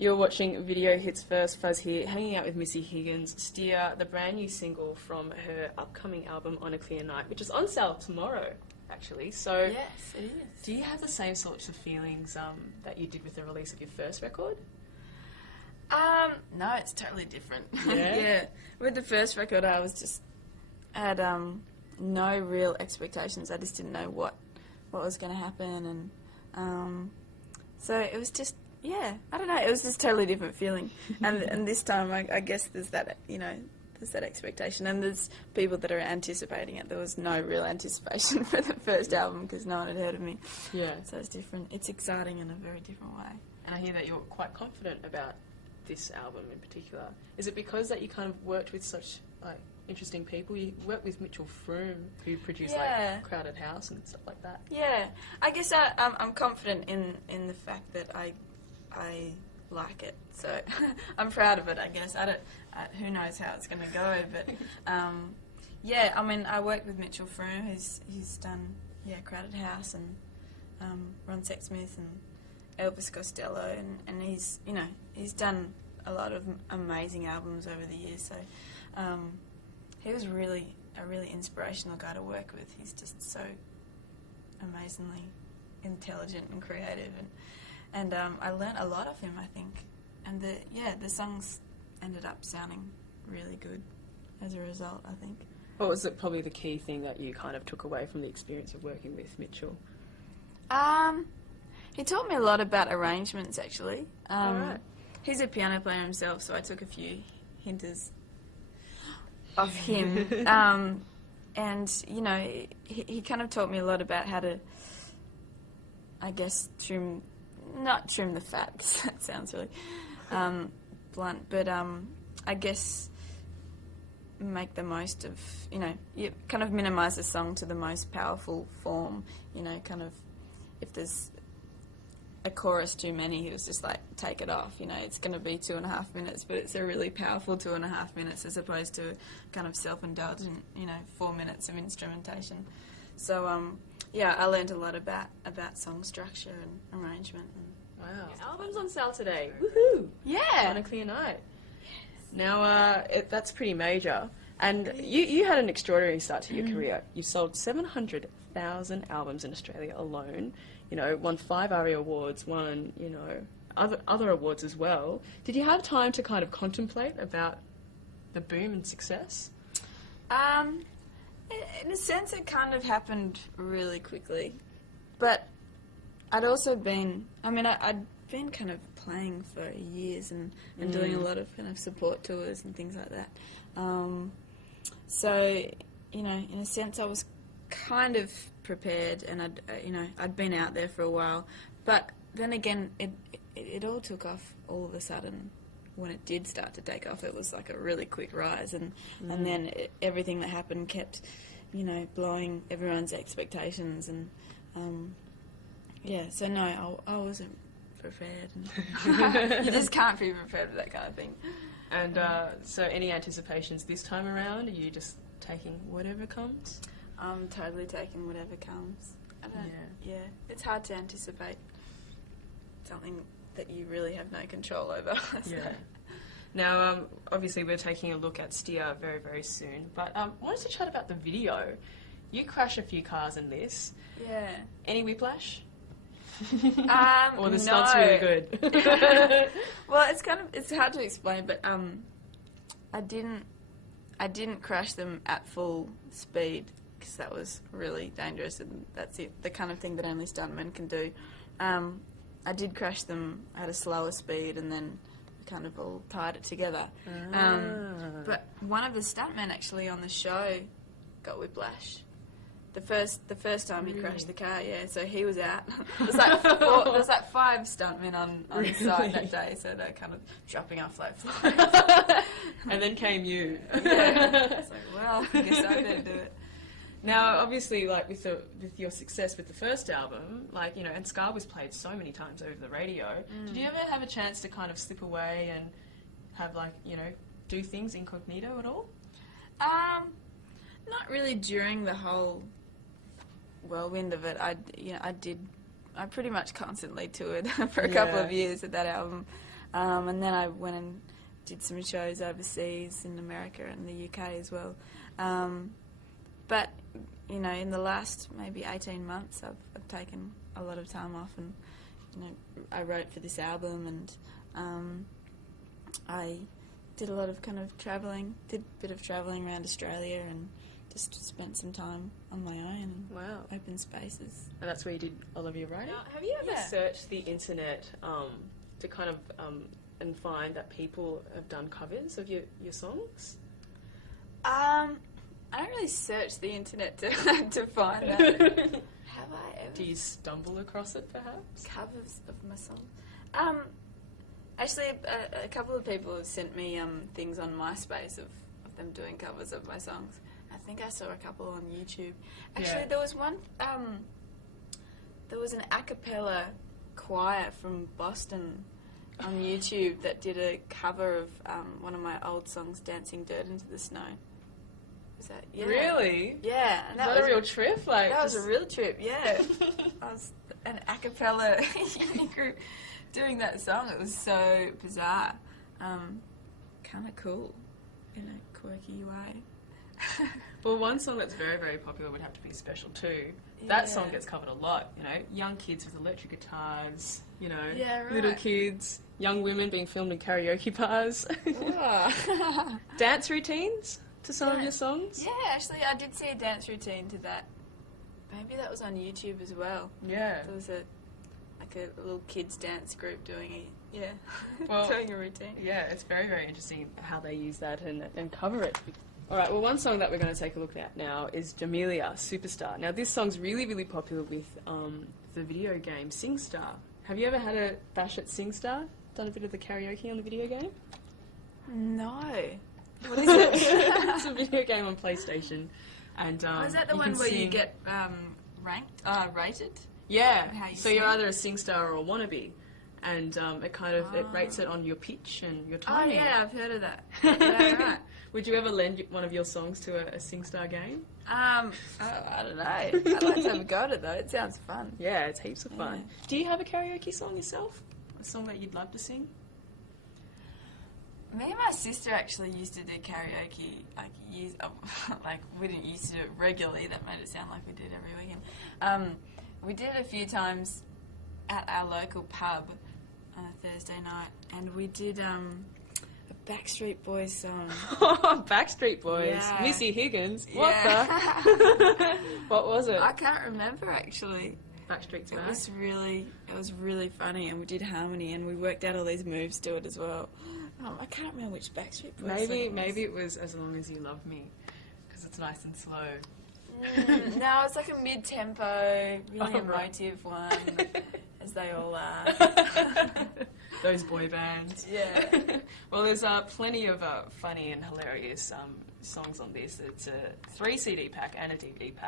You're watching Video Hits First. Fuzz here, hanging out with Missy Higgins. Steer, the brand new single from her upcoming album On a Clear Night, which is on sale tomorrow, actually. So, yes, it is. Do you have the same sorts of feelings that you did with the release of your first record? No, it's totally different. Yeah? Yeah. With the first record, I had no real expectations. I just didn't know what was going to happen, and so it was just. Yeah, I don't know. It was just a totally different feeling, and this time I guess there's that there's that expectation, and there's people that are anticipating it. There was no real anticipation for the first album because no one had heard of me. Yeah. So it's different. It's exciting in a very different way. And I hear that you're quite confident about this album in particular. Is it because that you kind of worked with such interesting people? You worked with Mitchell Froome, who produced Crowded House and stuff like that. Yeah, I guess I'm confident in the fact that I like it, so I'm proud of it. I guess who knows how it's going to go, but yeah. I mean, I worked with Mitchell Froome, who's done Crowded House and Ron Sexsmith and Elvis Costello, and he's done a lot of amazing albums over the years. So he was really a really inspirational guy to work with. He's just so amazingly intelligent and creative, and I learnt a lot of him, I think. And the songs ended up sounding really good as a result, I think. What was probably the key thing that you kind of took away from the experience of working with Mitchell? He taught me a lot about arrangements, actually. Right. He's a piano player himself, so I took a few hinters of him. And, he kind of taught me a lot about how to, I guess, not trim the fat, because that sounds really blunt, but I guess make the most of, you kind of minimise the song to the most powerful form, kind of, if there's a chorus too many, he was just like, take it off, it's going to be 2.5 minutes, but it's a really powerful 2.5 minutes as opposed to kind of self-indulgent, 4 minutes of instrumentation. So, I learned a lot about song structure and arrangement. Wow. Album's on sale today. Woohoo! Yeah! On a Clear Night. Yes. Now, that's pretty major. And you had an extraordinary start to your career. You sold 700,000 albums in Australia alone. Won 5 ARIA awards, won, other awards as well. Did you have time to kind of contemplate about the boom and success? In a sense, it kind of happened really quickly. But I'd also been, I'd been kind of playing for years and doing a lot of kind of support tours and things like that. So, in a sense, I was kind of prepared, and I'd been out there for a while. But then again, it all took off all of a sudden. When it did start to take off, it was like a really quick rise, and then everything that happened kept, blowing everyone's expectations, and so no, I wasn't prepared. You just can't be prepared for that kind of thing. And so any anticipations this time around? Are you just taking whatever comes? I'm totally taking whatever comes. It's hard to anticipate something that you really have no control over. So. Yeah. Now, obviously we're taking a look at Steer very, very soon, but I wanted to chat about the video. You crash a few cars in this. Yeah. Any whiplash? Or the no. stunt's really good? Well, it's hard to explain, but I didn't crash them at full speed because that was really dangerous, and that's the kind of thing that only stuntmen can do. I did crash them at a slower speed, and then we kind of all tied it together. But one of the stuntmen actually on the show got whiplash. The first time he crashed the car, so he was out. There's like 5 stuntmen on the site that day, so they're kind of dropping off like flies. And then came you. Yeah. It's like, well, I guess I better do it. Now, obviously, like with your success with the first album, and Scar was played so many times over the radio. Did you ever have a chance to kind of slip away and have do things incognito at all? Not really during the whole whirlwind of it. I pretty much constantly toured for a couple of years at that album. And then I went and did some shows overseas in America and the UK as well. But, you know, in the last maybe 18 months, I've taken a lot of time off, and, you know, I wrote for this album, and I did a lot of kind of travelling, did a bit of travelling around Australia, and just spent some time on my own and Wow. open spaces. And that's where you did all of your writing? Now, Have you ever yeah. searched the internet to kind of and find that people have done covers of your songs? I don't really search the internet to find that. Have I ever? Do you stumble across it, perhaps? Covers of my songs? Actually, a couple of people have sent me things on MySpace of them doing covers of my songs. I think I saw a couple on YouTube. Actually, Yeah. there was one. There was an a cappella choir from Boston on YouTube that did a cover of one of my old songs, "Dancing Dirt into the Snow." Was that? Yeah. Really? Yeah, and Is that a real trip? Like, that was a just- real trip. Yeah, I was an a cappella uni group doing that song. It was so bizarre, kind of cool in a quirky way. Well, one song that's very, very popular would have to be Special Too. That Yeah. song gets covered a lot, you know. Young kids with electric guitars, you know. Yeah, right. Little kids, young women being filmed in karaoke bars. Oh. Dance routines to some of your Dance. songs? Yeah, actually, I did see a dance routine to that. Maybe that was on YouTube as well. Yeah. There was a little kids dance group doing Well, doing a routine. Yeah, it's very, very interesting how they use that and cover it. All right, well, one song that we're going to take a look at now is Jamelia, Superstar. Now, this song's really, really popular with the video game SingStar. Have you ever had a bash at SingStar? Done a bit of the karaoke on the video game? No. What is it? It's a video game on PlayStation. And Was that the you one can where you sing- get rated? Yeah, how you so you're sing? either a SingStar or a wannabe. And it kind of, it rates it on your pitch and your Oh timing. yeah, I've heard of that. Yeah, right. Would you ever lend one of your songs to a SingStar game? I don't know. I'd like to have a go at it though. It sounds fun. Yeah, it's heaps of fun. Yeah. Do you have a karaoke song yourself? A song that you'd love to sing? Me and my sister actually used to do karaoke, like we didn't used to do it regularly. That made it sound like we did every weekend. We did it a few times at our local pub on a Thursday night, and we did a Backstreet Boys song. Backstreet Boys. Yeah. Missy Higgins. What Yeah. the? What was it? I can't remember actually. Backstreet's It Back. was really funny, and we did harmony, and we worked out all these moves to it as well. I can't remember which Backstreet Boys song it was. Maybe it was As Long As You Love Me, because it's nice and slow. No, it's like a mid-tempo, really Oh, right. emotive one, as they all are. Those boy bands. Yeah. Well, there's plenty of funny and hilarious songs on this. It's a 3 CD pack and a DVD pack.